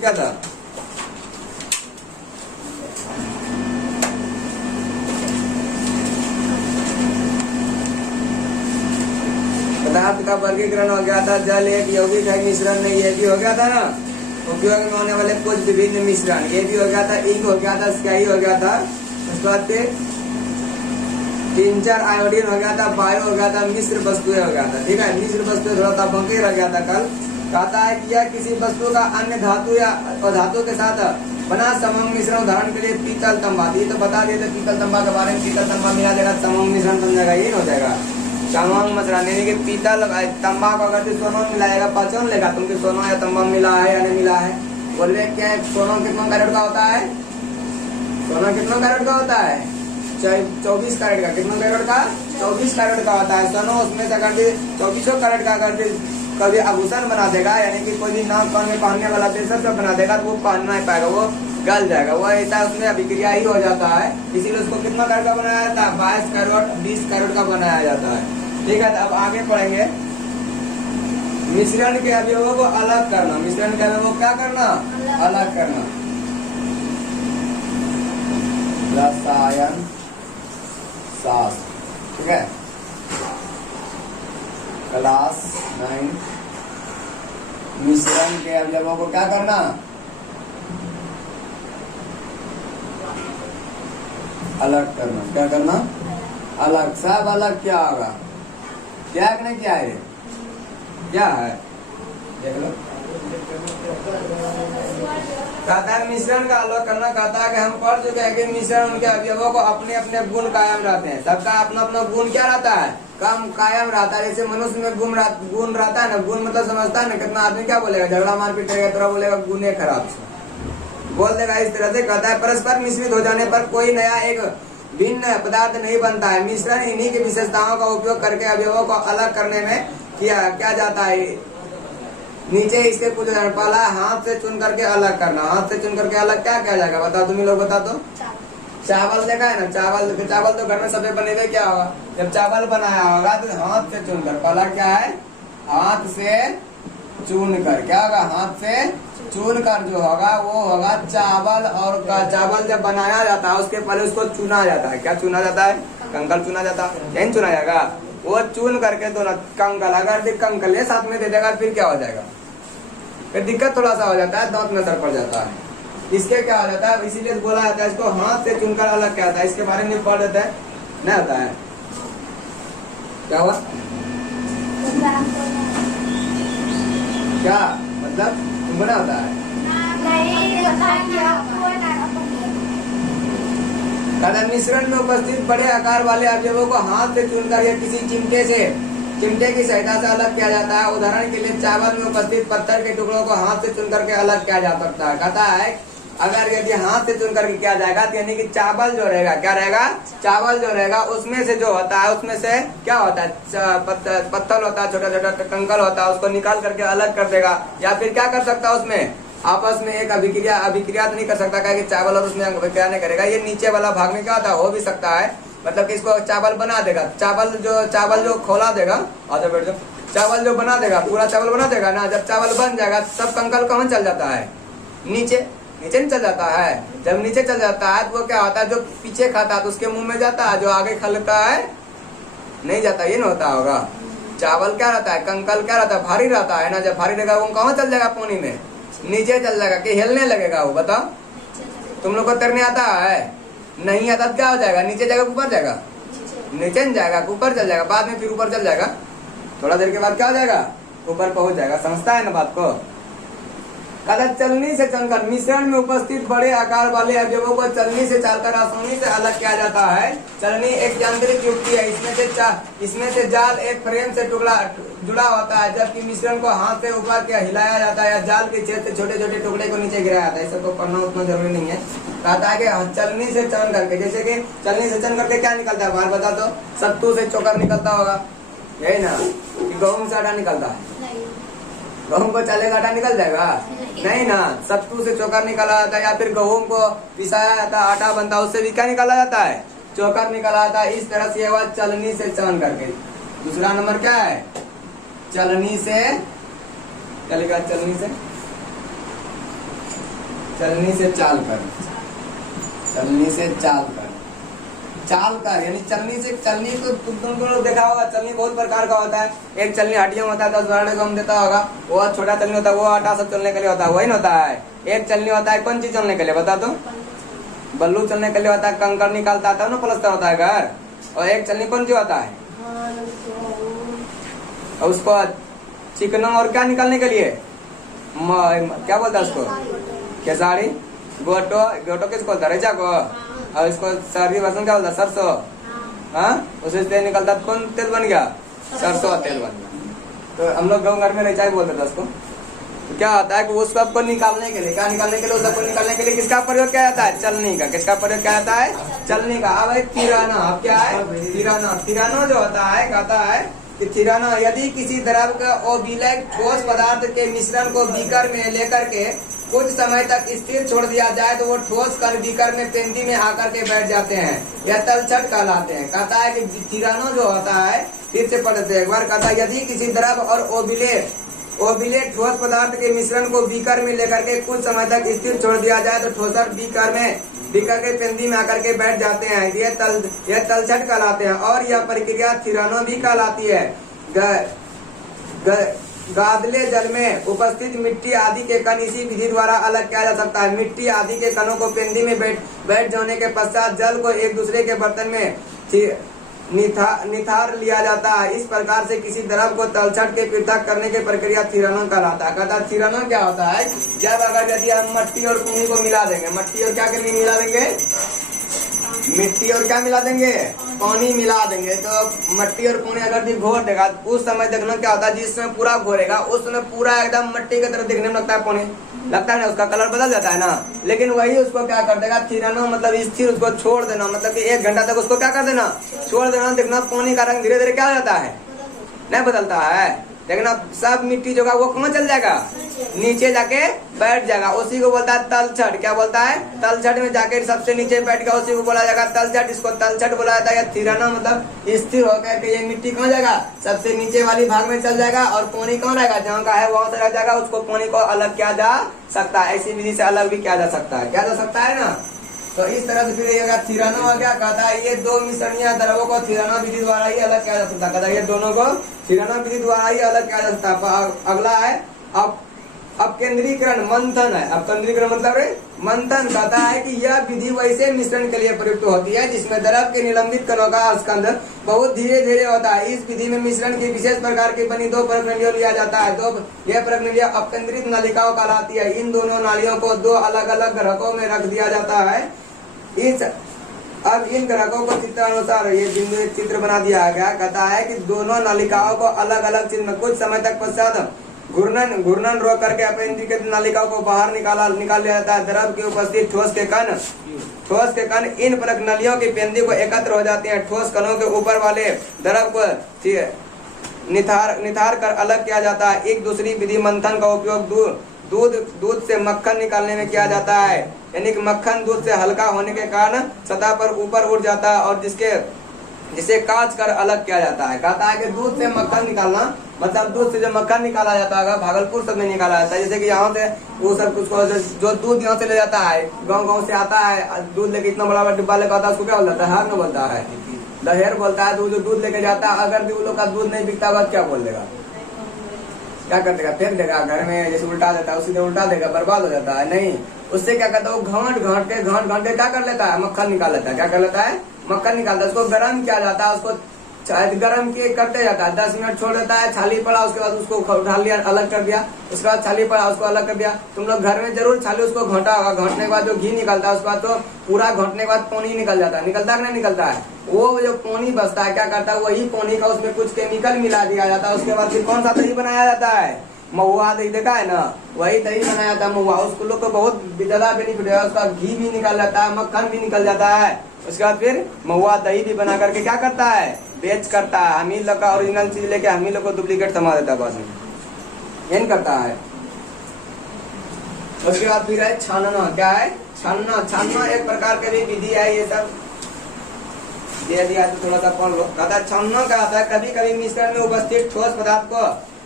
क्या था? पदार्थ का वर्गीकरण हो गया था, जल एक यौगिक है, मिश्रण नहीं, ये भी हो गया था ना। उपयोग में होने वाले कुछ विभिन्न मिश्रण, ये भी हो गया था। इंक हो गया था, स्याही हो गया था, उसके बाद फिर टिंचर आयोडीन हो गया था, बायो हो गया था, मिश्र वस्तुएं हो गया था। ठीक है, मिश्र वस्तुएं थोड़ा सा बंके रह गया था कल। कहता है कि यह किसी वस्तु का अन्य धातु या अधातु के साथ बना समूह मिश्रण, उदाहरण के लिए पीतल तंबा। ये तो बता दिए थे पीतल तंबा के बारे में। पीतल तंबा मिला देगा समूह मिश्रण बन जाएगा, ये हो जाएगा समूह मिश्रण। यानी कि पीतल तंबा को अगर सोना मिलाएगा, पहचान लेगा तुम कि सोना या तंबा मिला है या नहीं मिला है। बोले क्या सोना कितना कैरेट का होता है? सोना कितना कैरेट का होता है? 24 कैरेट का। कितना कैरेट का? 24 कैरेट का होता है सोना। उसमें से अगर 24 कैरेट का अगर कभी आभूषण बना देगा, यानी कि कोई भी नाक कान में पहनने वाला सब बना देगा, तो वो पहन नहीं पाएगा, वो गल जाएगा। वो ऐसा उसमें अभिक्रिया ही हो जाता है। इसीलिए उसको कितना कैरेट का बनाया जाता है? 22 कैरेट 20 कैरेट का बनाया जाता है। ठीक है, अब आगे पढ़ेंगे मिश्रण के अवयवों को अलग करना। मिश्रण के अवयवों को क्या करना? अलग करना। रसायन शास्त्र। ठीक है, क्लास 9। मिश्रण के अवयवों को क्या करना? अलग करना। क्या करना? अलग। सब अलग क्या होगा? क्या नहीं, क्या है? क्या है? देख लो। कहता है मिश्रण का अलग करना। कहता है कि हम पढ़ चुके हैं कि मिश्रण उनके अवयवों को अपने अपने गुण कायम रहते हैं। सबका अपना अपना गुण क्या रहता है? कम कायम रहता है। जैसे मनुष्य में गुण रहता है ना, गुण मतलब समझता है ना। कितना आदमी क्या बोलेगा? झगड़ा मारपीट करेगा, थोड़ा बोलेगा गुण खराब बोल देगा, इस तरह से। कहता है परस्पर मिश्रित हो जाने पर कोई नया एक भिन्न पदार्थ नहीं बनता है। मिश्रण इन्हीं की विशेषताओं का उपयोग करके अवयवों को अलग करने में क्या जाता है। नीचे इसके कुछ उदाहरण। पहला, हाथ से चुन करके अलग करना। हाथ से चुन करके अलग क्या किया जाएगा? बता, तुम लोग बता दो। चावल देखा है ना, चावल तो घर में सबसे बने हुए क्या होगा? जब चावल बनाया होगा तो हाथ से चुन कर। पहला क्या है? हाथ से चुन कर। क्या होगा? हाथ से चुन कर जो होगा वो होगा चावल। और चावल जब बनाया जाता है उसके पहले उसको चुना जाता है। क्या चुना जाता है? कंकल चुना जाता है। यही चुना जाएगा। वो चुन करके दोनों कंकल, अगर कंकल ये साथ में दे देगा फिर क्या हो जाएगा? फिर दिक्कत थोड़ा सा हो जाता है, दांत में असर पड़ जाता है। इसके क्या हो जाता है? इसीलिए बोला जाता है इसको हाथ से चुनकर अलग क्या होता है। इसके बारे में पढ़ देता है, नहीं होता है। क्या हुआ? क्या मतलब बना होता है? मिश्रण में उपस्थित बड़े आकार वाले अवयवों को हाथ से चुनकर या किसी चिमटे की सहायता से अलग किया जाता है। उदाहरण के लिए चावल में उपस्थित पत्थर के टुकड़ों को हाथ से चुन करके अलग किया जा सकता है। कहता है अगर यदि हाथ से चुन करके किया जाएगा तो यानी कि चावल जो रहेगा, क्या रहेगा? चावल जो रहेगा उसमें से जो होता है, उसमें से क्या होता है? पत्थर होता है, छोटा छोटा कंकल होता है, उसको निकाल करके अलग कर देगा। या फिर क्या कर सकता है? उसमें आपस में एक अभिक्रिया तो नहीं कर सकता, कि चावल और उसमें अभिक्रिया नहीं करेगा। ये नीचे वाला भाग में क्या होता है? हो भी सकता है, मतलब कि इसको चावल बना देगा। चावल जो खोला देगा, आधा बैठ जाओ, चावल जो बना देगा, पूरा चावल बना देगा ना। जब चावल बन जाएगा सब कंकल कहाँ चल जाता है? नीचे नहीं चल जाता है। जब नीचे चल जाता है तो वो क्या होता है? जो पीछे खाता है तो उसके मुंह में जाता है, जो आगे खा है नहीं जाता। ये नहीं होता होगा। चावल क्या रहता है? कंकल क्या रहता है? भारी रहता है ना। जब भारी रहेगा वो कहाँ चल जाएगा? पानी में नीचे चल जाएगा कि हिलने लगेगा वो। बताओ, तुम लोग को तैरने आता है? नहीं आता, क्या हो जाएगा? नीचे जाएगा ऊपर जाएगा? नीचे नहीं जाएगा, ऊपर चल जाएगा। बाद में फिर ऊपर चल जाएगा, थोड़ा देर के बाद क्या हो जाएगा? ऊपर पहुंच जाएगा। समझता है ना बात को? चलनी से चलकर मिश्रण में उपस्थित बड़े आकार वाले अवयवों को चलनी से चलकर आसानी से अलग किया जाता है। चलनी एक यांत्रिक युक्ति है। इसमें से जाल एक फ्रेम से जुड़ा होता है, जबकि मिश्रण को हाथ से ऊपर के हिलाया जाता है या जाल के छेद से छोटे छोटे टुकड़े को नीचे गिराया जाता है। इसे तो पढ़ना उतना जरूरी नहीं है। कहता है कि चलनी से चलन करके, जैसे कि चलनी से चलन करके क्या निकलता है? बाहर बता दो। सत्तू से चोकर निकलता होगा, यही ना? गेहूं से आटा निकलता है? गेहूं को चलेगा आटा निकल जाएगा? नहीं ना। सत्तू से चोकर निकाला जाता है, या फिर गेहूं को पिसाया जाता है, आटा बनता है, उससे भी क्या निकाला जाता है? चोकर निकाला जाता है। इस तरह से यह चलनी से चलन करके। दूसरा नंबर क्या है? चलनी से, क्या लिखा? चलनी से चलनी से चाल कर, चलनी से चाल कर, चाल कर यानी चलनी से, चलनी तो तुमको लोग देखा होगा, चलनी बहुत प्रकार का होता है। एक चलनी हड्डियों में होता है, 10 उदाहरण को हम देता होगा, वो छोटा चलनी होता है, वो आटा सब चलने के लिए होता है, वही ना होता है। एक चलनी होता है कौन चीज चलने के लिए बता दो, बल्लू चलने के लिए होता है, कंकड़ निकालता था ना, प्लस्तर होता है घर। और एक चलनी कौन सी होता है, और उसको चिकना और क्या निकालने के लिए, क्या बोलता है उसको, खेसारी, गोटो, गोटो किसको बोलता है, रेचा को। और इसको सर्दी वर्षन क्या बोलता है, सरसों। हाँ, उससे तेल निकलता, कौन तेल बन गया, सरसों तेल बन गया। तो हम लोग गाँव घर में रेचा ही बोलते थे उसको। तो क्या होता है कि उस सबको निकालने के लिए, क्या निकालने के लिए, उस सबको निकालने के लिए किसका प्रयोग किया जाता है, चलनी का। किसका प्रयोग किया जाता है, चलनी का। अब है थिराना, अब क्या है, थिराना। थिराना जो होता है, कहता है कि थिराना यदि किसी द्रव का ओबिलक ठोस पदार्थ के मिश्रण को बीकर में लेकर के कुछ समय तक स्थिर छोड़ दिया जाए तो वो ठोस कण बीकर में पेंदी में आकर के बैठ जाते हैं, यह तलछट कहलाते हैं। कहता है कि थिराना जो होता है, फिर से पढ़ते हैं एक बार, कहता है यदि किसी द्रव और ओबिलेट ठोस पदार्थ के मिश्रण को बीकर में लेकर के कुछ समय तक स्थिर छोड़ दिया जाए तो ठोसर बीकर के पेंदी में आकर के बैठ जाते हैं, यह तलछट कहलाते हैं। और यह प्रक्रिया थिरानो भी कहलाती है। गादले जल में उपस्थित मिट्टी आदि के कण इसी विधि द्वारा अलग किया जा सकता है। मिट्टी आदि के कणों को पेंदी में बैठ जाने के पश्चात जल को एक दूसरे के बर्तन में निथार लिया जाता है। इस प्रकार से किसी द्रव को तलछट के पृथक करने की प्रक्रिया थिराना कहलाता है। कहता थिराना क्या होता है, जब अगर यदि हम मट्टी और पानी को मिला देंगे, मट्टी और क्या के लिए मिला देंगे, मिट्टी और क्या मिला देंगे, पानी मिला देंगे, तो मट्टी और पानी अगर घोर देगा उस समय देखना क्या होता है, जिस समय पूरा घोरेगा उस समय पूरा एकदम मट्टी की तरह दिखने में लगता है, पानी लगता है ना, उसका कलर बदल जाता है ना। लेकिन वही उसको क्या कर देगा, थिराना मतलब स्थिर, उसको छोड़ देना, मतलब कि 1 घंटा तक उसको क्या कर देना, छोड़ देना। देखना पानी का रंग धीरे धीरे क्या हो जाता है, नहीं बदलता है। लेकिन अब सब मिट्टी जो है वो कहाँ चल जाएगा, नीचे जाके बैठ जाएगा। उसी को बोलता है तलछट। क्या बोलता है, तलछट में जाके सबसे नीचे बैठ गया, उसी को बोला जाएगा तलछट। इसको तलछट बोला जाता है। थिराना मतलब स्थिर होकर के ये मिट्टी कहाँ जाएगा, सबसे नीचे वाली भाग में चल जाएगा, और पानी कहाँ रहेगा, जहाँ का है वहां से रह जाएगा। उसको पानी को अलग किया जा सकता है, ऐसी विधि से अलग भी किया जा सकता है, किया जा सकता है ना। तो इस तरह से फिर ये थिराना हो गया। कहता है ये दो मिश्रणीय द्रवों को थिराना विधि द्वारा ही अलग किया जा सकता है। कहता है ये दोनों को थिराना विधि द्वारा ही अलग किया जा सकता है। अगला है अब केंद्रीकरण, मंथन है। अब केंद्रीकरण मतलब मंथन। कहता है कि यह विधि वैसे मिश्रण के लिए प्रयुक्त होती है जिसमें द्रव के निलंबित कणों का स्कंद बहुत धीरे धीरे होता है। इस विधि में मिश्रण की विशेष प्रकार की बनी 2 प्रक्रियाओं लिया जाता है। यह प्रक्रिया अपकेंद्रित नालिकाओं कहलाती है। इन दोनों नालियों को 2 अलग अलग ग्रहों में रख दिया जाता है। अब इन ग्राहकों को चित्रानुसार ये बिंदु चित्र बना दिया गया। कहता है कि दोनों नालिकाओं को अलग अलग चिन्ह में कुछ समय तक पश्चात घूर्णन रोक करके अपने नालिकाओं को बाहर निकाल लिया जाता है। द्रव की उपस्थित ठोस के कण इन प्रनलियों की पेंदी को एकत्र हो जाते हैं। ठोस कणों के ऊपर वाले द्रव को निथार कर अलग किया जाता है। एक दूसरी विधि मंथन का उपयोग दूध से मक्खन निकालने में किया जाता है। यानी कि मक्खन दूध से हल्का होने के कारण सतह पर ऊपर उठ जाता है और जिसे काट कर अलग किया जाता है। कहता है कि दूध से मक्खन निकालना मतलब दूध से जो मक्खन निकाला जाता है भागलपुर सब में निकाला जाता है। जैसे कि यहाँ से वो सब कुछ जो दूध यहाँ से ले जाता है, गाँव से आता है दूध लेके, इतना बड़ा डिब्बा लेकर आता है, उसको क्या बोलता है, हार न बोलता है, दहेर बोलता है। जो दूध लेके जाता है, अगर भी वो लोग का दूध नहीं बिकता हुआ क्या बोल देगा, क्या कर देगा, फेंक देगा घर में, जैसे उल्टा देता है उसी से उल्टा देगा, बर्बाद हो जाता है। नहीं, उससे क्या करता है, वो घाट के क्या कर लेता है, मक्खन निकाल लेता है। क्या कर लेता है, मक्खन निकालता है। उसको गर्म किया जाता है, उसको गर्म किए करते जाता है। 10 मिनट छोड़ देता है, छाली पड़ा, उसके बाद उसको उठा लिया, अलग कर दिया। उसके बाद छाली पड़ा, उसको अलग कर दिया। तुम लोग घर में जरूर छाली उसको घोटा होगा। घोटने के बाद जो घी निकलता है, उसके बाद तो पूरा घोटने के बाद पानी निकल जाता है। निकलता है नहीं निकलता है, वो जो पानी बचता है क्या करता है, वही पानी का उसमें कुछ केमिकल मिला दिया जाता है। उसके बाद फिर कौन सा दही बनाया जाता है, महुआ दही देखा है ना, वही दही बनाया जाता है महुआ। उसको लोग को बहुत ज्यादा बेनिफिट है, उसका घी भी निकल जाता है, मक्खन भी निकल जाता है। उसके बाद फिर महुआ दही भी बना करके क्या करता है, बेच करता है। हम ही लोग का ओरिजिनल चीज लेके हम ही लोग को डुप्लीकेट समा देता है, बस यही करता है। उसके बाद फिर है छानना। क्या है, छानना एक प्रकार की भी विधि है। ये सब दे दिया तो थोड़ा सा पढ़ लो। कहता है छानना क्या होता है, कभी कभी मिश्रण में उपस्थित ठोस पदार्थ को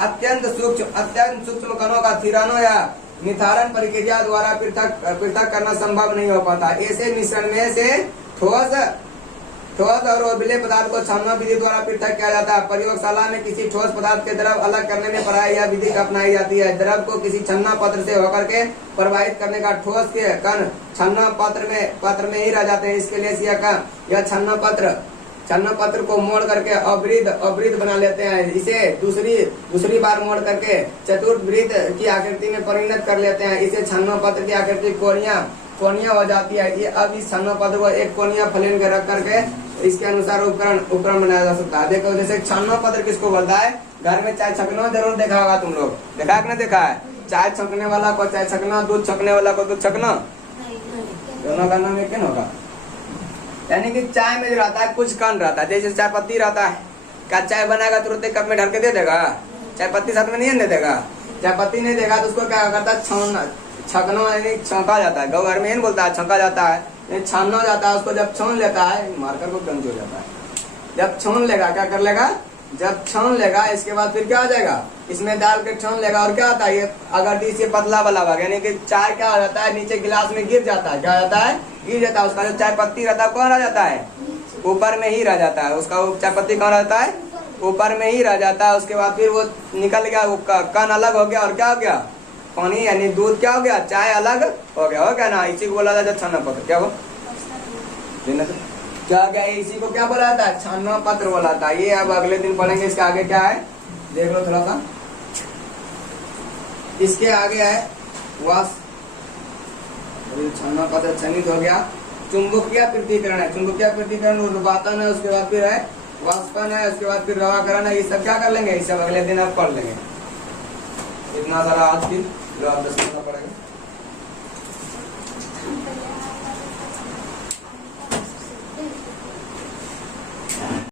अत्यंत सूक्ष्म कणों का थिरानो या निर्धारण प्रक्रिया द्वारा पृथक करना संभव नहीं हो पाता। ऐसे मिश्रण में से ठोस और उबले पदार्थ को छानना विधि द्वारा पृथक किया जाता है। प्रयोगशाला में किसी ठोस पदार्थ के द्रव अलग करने में प्राय यह विधि अपनाई जाती है। द्रव को किसी छन्ना पात्र से होकर के प्रवाहित करने का ठोस के कण छन्ना पात्र में ही रह जाते हैं। इसके लिए यह छन्ना पात्र को मोड़ करके अवृद्ध बना लेते हैं। इसे दूसरी बार मोड़ करके चतुर्वृत्त की आकृति में परिणत कर लेते हैं। इसे छन्ना पात्र की आकृति कोनिया हो जाती है। ये अब इस छन्ना पात्र को एक कोनिया फलेन के रख करके इसके अनुसार उपकरण बनाया जा सकता है। देखो जैसे छन्ना पात्र किसको बोलता है? घर में चाय छकना जरूर देखा होगा तुम लोग, देखा कि नहीं देखा है? चाय छकने वाला को चाय छकना, दूध छकने वाला को दूध छकना, दोनों का नाम एक ही होगा। यानी कि चाय में जो रहता है कुछ कण रहता है। जैसे चाय पत्ती रहता है, क्या चाय बनाएगा तुरंत कप में ढर के दे देगा? चाय पत्ती साथ में नहीं दे देगा। चाय पत्ती नहीं देगा तो उसको क्या करता है? छकना यानी छौंका जाता है। गाँव घर में बोलता है छौंका जाता है, छानना जाता है। उसको जब छान लेता है, मार्कर को गंज हो जाता है। जब छान लेगा क्या कर लेगा? जब छान लेगा इसके बाद फिर क्या हो जाएगा? इसमें डाल के छान लेगा और क्या होता है? ये अगर से पतला वाला भाग यानी कि चाय क्या हो जाता है? नीचे गिलास में गिर जाता है। क्या हो जाता है? गिर जाता है। उसका जो चाय पत्ती रहता है कौन रह जाता है? ऊपर में ही रह जाता है। उसका चाय पत्ती कौन रहता है? ऊपर में ही रह जाता है। उसके बाद फिर वो निकल गया, वो कण अलग हो गया और क्या हो गया? पानी यानी दूध क्या हो गया? चाय अलग हो गया ना। इसी को बोला जाता है छन्ना पत्र। क्या वो क्या इसी को क्या बोला जाता है? छन्ना पत्र बोला था। ये अब अगले दिन पढ़ेंगे। इसके आगे क्या है देख लो थोड़ा सा। इसके आगे है छन्ना पत्र छनित हो गया। चुंबकीय पृथक्करण है। चुंबकीय पृथक्करण उर्वातन है। उसके बाद फिर है वाष्पन है। उसके बाद फिर रवाकरण है। ये सब क्या कर लेंगे? ये सब अगले दिन आप पढ़ लेंगे। इतना सारा आज की जो आप 10 पड़ेगा।